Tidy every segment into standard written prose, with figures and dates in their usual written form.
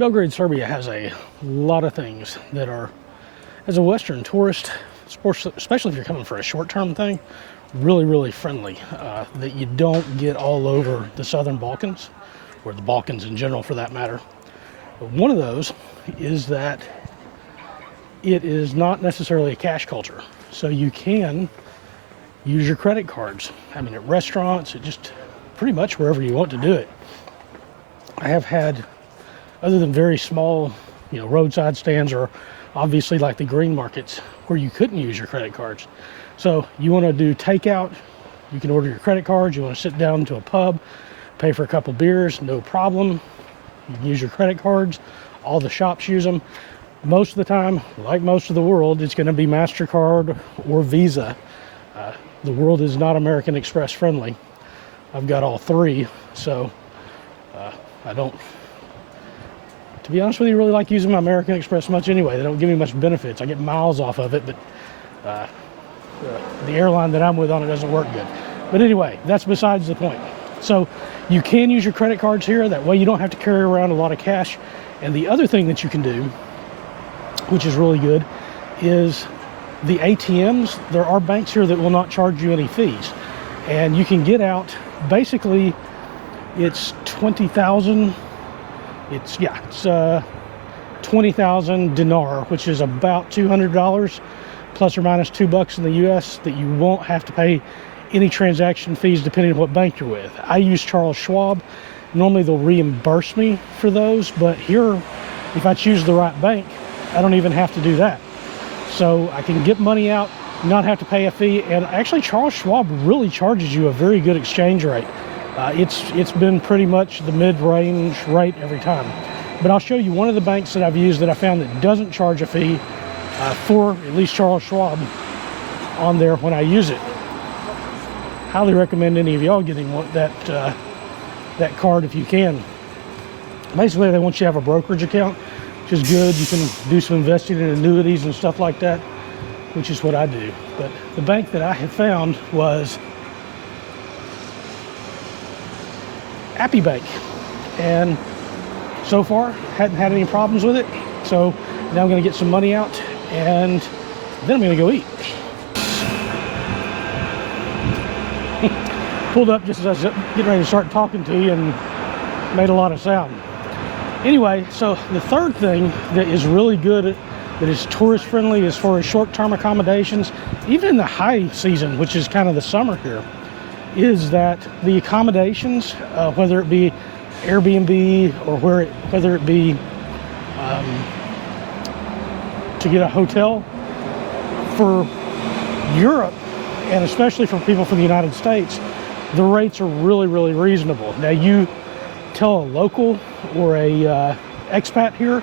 Belgrade, Serbia has a lot of things that are, as a Western tourist, especially if you're coming for a short-term thing, really, really friendly, that you don't get all over the Southern Balkans, or the Balkans in general for that matter. But one of those is that it is not necessarily a cash culture. So you can use your credit cards. I mean, at restaurants, at just pretty much wherever you want to do it. I have had, other than very small, roadside stands, or obviously like the green markets where you couldn't use your credit cards. So you want to do takeout, you can order your credit cards. You want to sit down to a pub, pay for a couple beers, no problem. You can use your credit cards. All the shops use them. Most of the time, like most of the world, it's going to be MasterCard or Visa. The world is not American Express friendly. I've got all three, so I don't, to be honest with you, really like using my American Express much anyway. They don't give me much benefits. I get miles off of it, but the airline that I'm with on it doesn't work good. But anyway, that's besides the point. So you can use your credit cards here. That way you don't have to carry around a lot of cash. And the other thing that you can do, which is really good, is the ATMs. There are banks here that will not charge you any fees. And you can get out, basically, it's 20,000. It's 20,000 dinar, which is about $200, plus or minus $2 in the US, that you won't have to pay any transaction fees depending on what bank you're with. I use Charles Schwab. Normally they'll reimburse me for those, but here, if I choose the right bank, I don't even have to do that. So I can get money out, not have to pay a fee, and actually Charles Schwab really charges you a very good exchange rate. It's been pretty much the mid-range rate every time. But I'll show you one of the banks that I've used that I found that doesn't charge a fee for at least Charles Schwab on there when I use it. Highly recommend any of y'all getting that card if you can. Basically, they want you to have a brokerage account, which is good. You can do some investing in annuities and stuff like that, which is what I do. But the bank that I had found was Appy Bank, and so far hadn't had any problems with it. So now I'm going to get some money out, and then I'm going to go eat. Pulled up just as I was getting ready to start talking to you and made a lot of sound. Anyway, so the third thing that is really good, that is tourist friendly as far as short-term accommodations, even in the high season, which is kind of the summer here, is that the accommodations, whether it be Airbnb or whether it be to get a hotel for Europe, and especially for people from the United States, the rates are really, really reasonable. Now, you tell a local or a expat here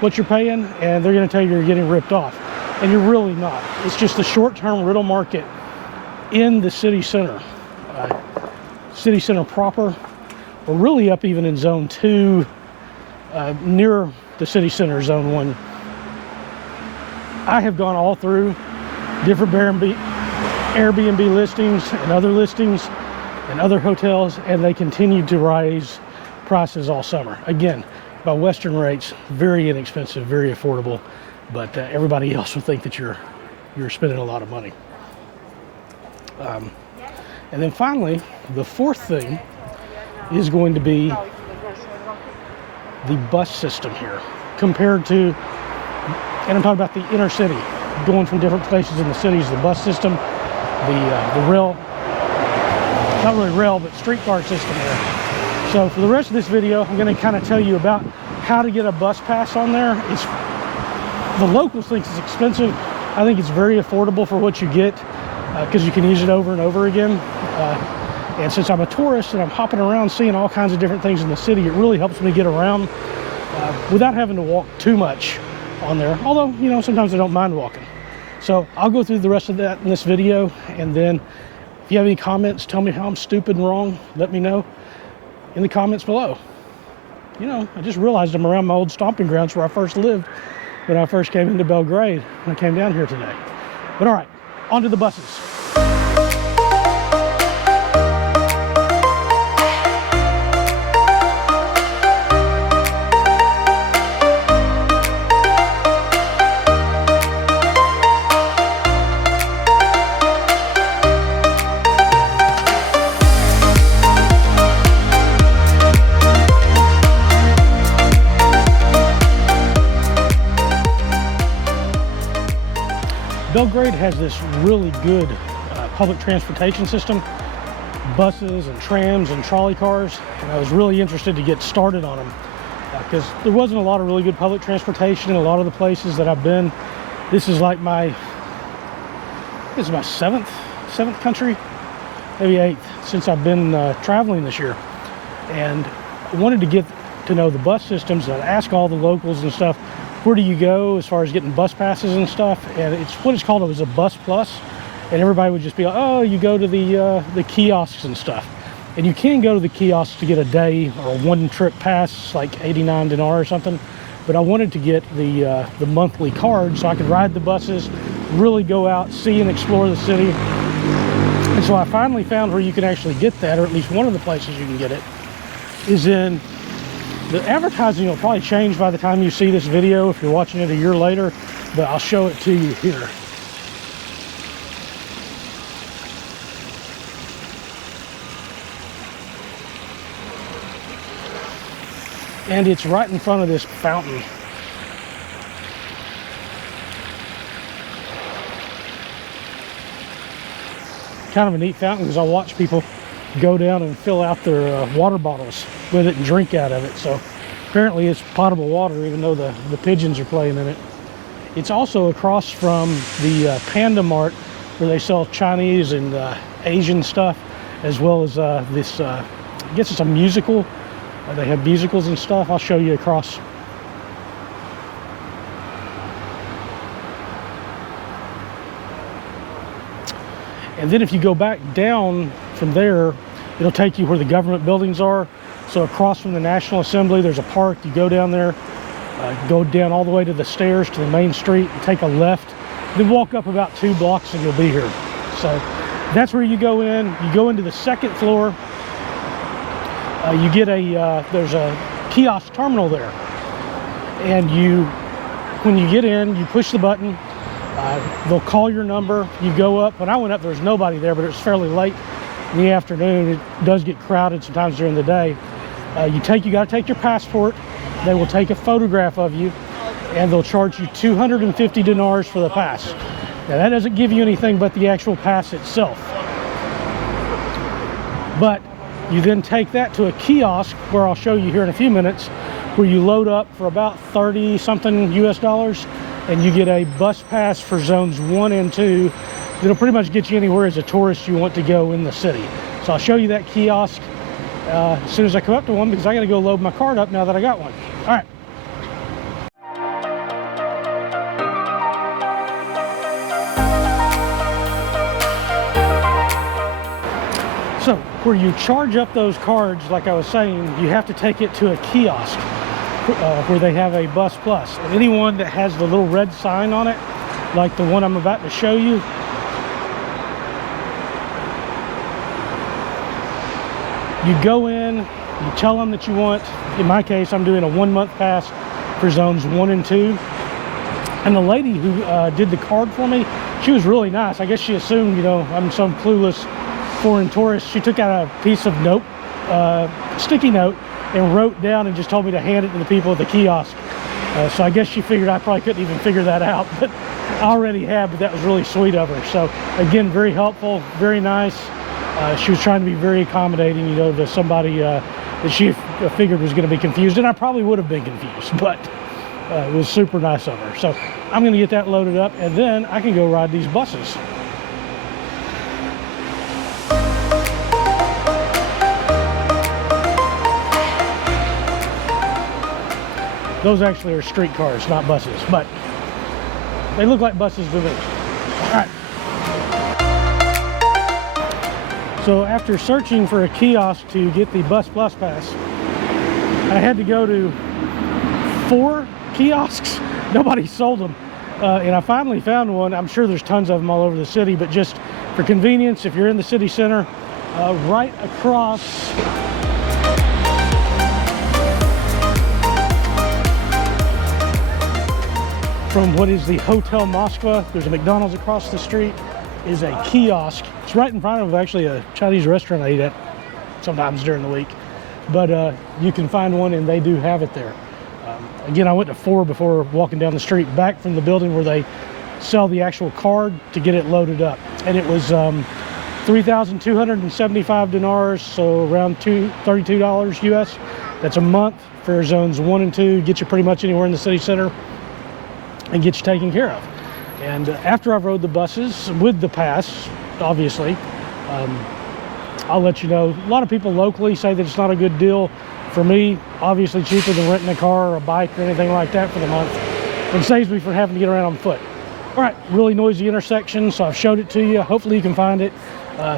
what you're paying, and they're going to tell you you're getting ripped off, and you're really not. It's just the short-term rental market in the city center. City center proper, or really up even in zone 2, near the city center, zone 1. I have gone all through different Airbnb listings and other listings and other hotels, and they continue to rise prices all summer. Again, by Western rates, very inexpensive, very affordable, but everybody else will think that you're spending a lot of money. And then finally, the fourth thing is going to be the bus system here, compared to, and I'm talking about the inner city, going from different places in the cities, the bus system, the rail, not really rail, but streetcar system there. So for the rest of this video, I'm going to kind of tell you about how to get a bus pass on there. The locals think it's expensive. I think it's very affordable for what you get, because you can use it over and over again. And since I'm a tourist and I'm hopping around seeing all kinds of different things in the city, it really helps me get around without having to walk too much on there. Although, sometimes I don't mind walking. So I'll go through the rest of that in this video, and then if you have any comments, tell me how I'm stupid and wrong, let me know in the comments below. I just realized I'm around my old stomping grounds where I first lived when I first came into Belgrade when I came down here today. But all right, on to the buses. Belgrade has this really good public transportation system, buses and trams and trolley cars, and I was really interested to get started on them because there wasn't a lot of really good public transportation in a lot of the places that I've been. This is like my seventh country, maybe 8th, since I've been traveling this year, and I wanted to get to know the bus systems and ask all the locals and stuff, where do you go as far as getting bus passes and stuff. And it's what it's called, it was a Bus Plus, and everybody would just be like, oh, you go to the kiosks and stuff. And you can go to the kiosks to get a day or a one-trip pass, like 89 dinar or something. But I wanted to get the monthly card so I could ride the buses, really go out, see and explore the city. And so I finally found where you can actually get that, or at least one of the places you can get it, is in, the advertising will probably change by the time you see this video if you're watching it a year later, but I'll show it to you here. And it's right in front of this fountain. Kind of a neat fountain because I watch people go down and fill out their water bottles with it and drink out of it. So apparently it's potable water, even though the pigeons are playing in it. It's also across from the Panda Mart, where they sell Chinese and Asian stuff, as well as this, I guess it's a musical. They have musicals and stuff. I'll show you across. And then if you go back down from there, it'll take you where the government buildings are. So across from the National Assembly, there's a park. You go down there, go down all the way to the stairs to the main street, and take a left, then walk up about 2 blocks and you'll be here. So that's where you go in. You go into the second floor. You get there's a kiosk terminal there. And when you get in, you push the button. They'll call your number. You go up. When I went up, there was nobody there, but it was fairly late in the afternoon. It does get crowded sometimes during the day. You got to take your passport. They will take a photograph of you, and they'll charge you 250 dinars for the pass. Now that doesn't give you anything but the actual pass itself. But you then take that to a kiosk, where I'll show you here in a few minutes, where you load up for about 30 something US, and you get a bus pass for zones 1 and 2. It'll pretty much get you anywhere as a tourist you want to go in the city. So I'll show you that kiosk as soon as I come up to one, because I got to go load my card up now that I got one. All right. So where you charge up those cards, like I was saying, you have to take it to a kiosk where they have a Bus Plus. And anyone that has the little red sign on it, like the one I'm about to show you, you go in, you tell them that you want, in my case, I'm doing a 1-month pass for zones 1 and 2. And the lady who did the card for me, she was really nice. I guess she assumed, you know, I'm some clueless foreign tourist. She took out a piece of note, sticky note, and wrote down and just told me to hand it to the people at the kiosk. So I guess she figured I probably couldn't even figure that out, but I already had, but that was really sweet of her. So again, very helpful, very nice. She was trying to be very accommodating, you know, to somebody that she figured was going to be confused, and I probably would have been confused, but it was super nice of her. So I'm going to get that loaded up, and then I can go ride these buses. Those actually are streetcars, not buses, but they look like buses to me. All right. So after searching for a kiosk to get the Bus Plus pass, I had to go to 4 kiosks. Nobody sold them. And I finally found one. I'm sure there's tons of them all over the city, but just for convenience, if you're in the city center, right across from what is the Hotel Moskva, there's a McDonald's across the street, is a kiosk. It's right in front of actually a Chinese restaurant I eat at sometimes during the week. But you can find one, and they do have it there. Again, I went to 4 before walking down the street back from the building where they sell the actual card to get it loaded up. And it was 3,275 dinars, so around $32 US. That's a month for zones 1 and 2, get you pretty much anywhere in the city center and get you taken care of. And after I've rode the buses with the pass, obviously, I'll let you know. A lot of people locally say that it's not a good deal. For me, obviously cheaper than renting a car or a bike or anything like that for the month. It saves me from having to get around on foot. All right, really noisy intersection, so I've showed it to you. Hopefully you can find it.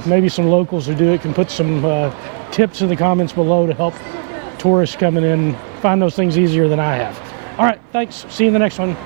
Maybe some locals who do it can put some tips in the comments below to help tourists coming in find those things easier than I have. All right, thanks. See you in the next one.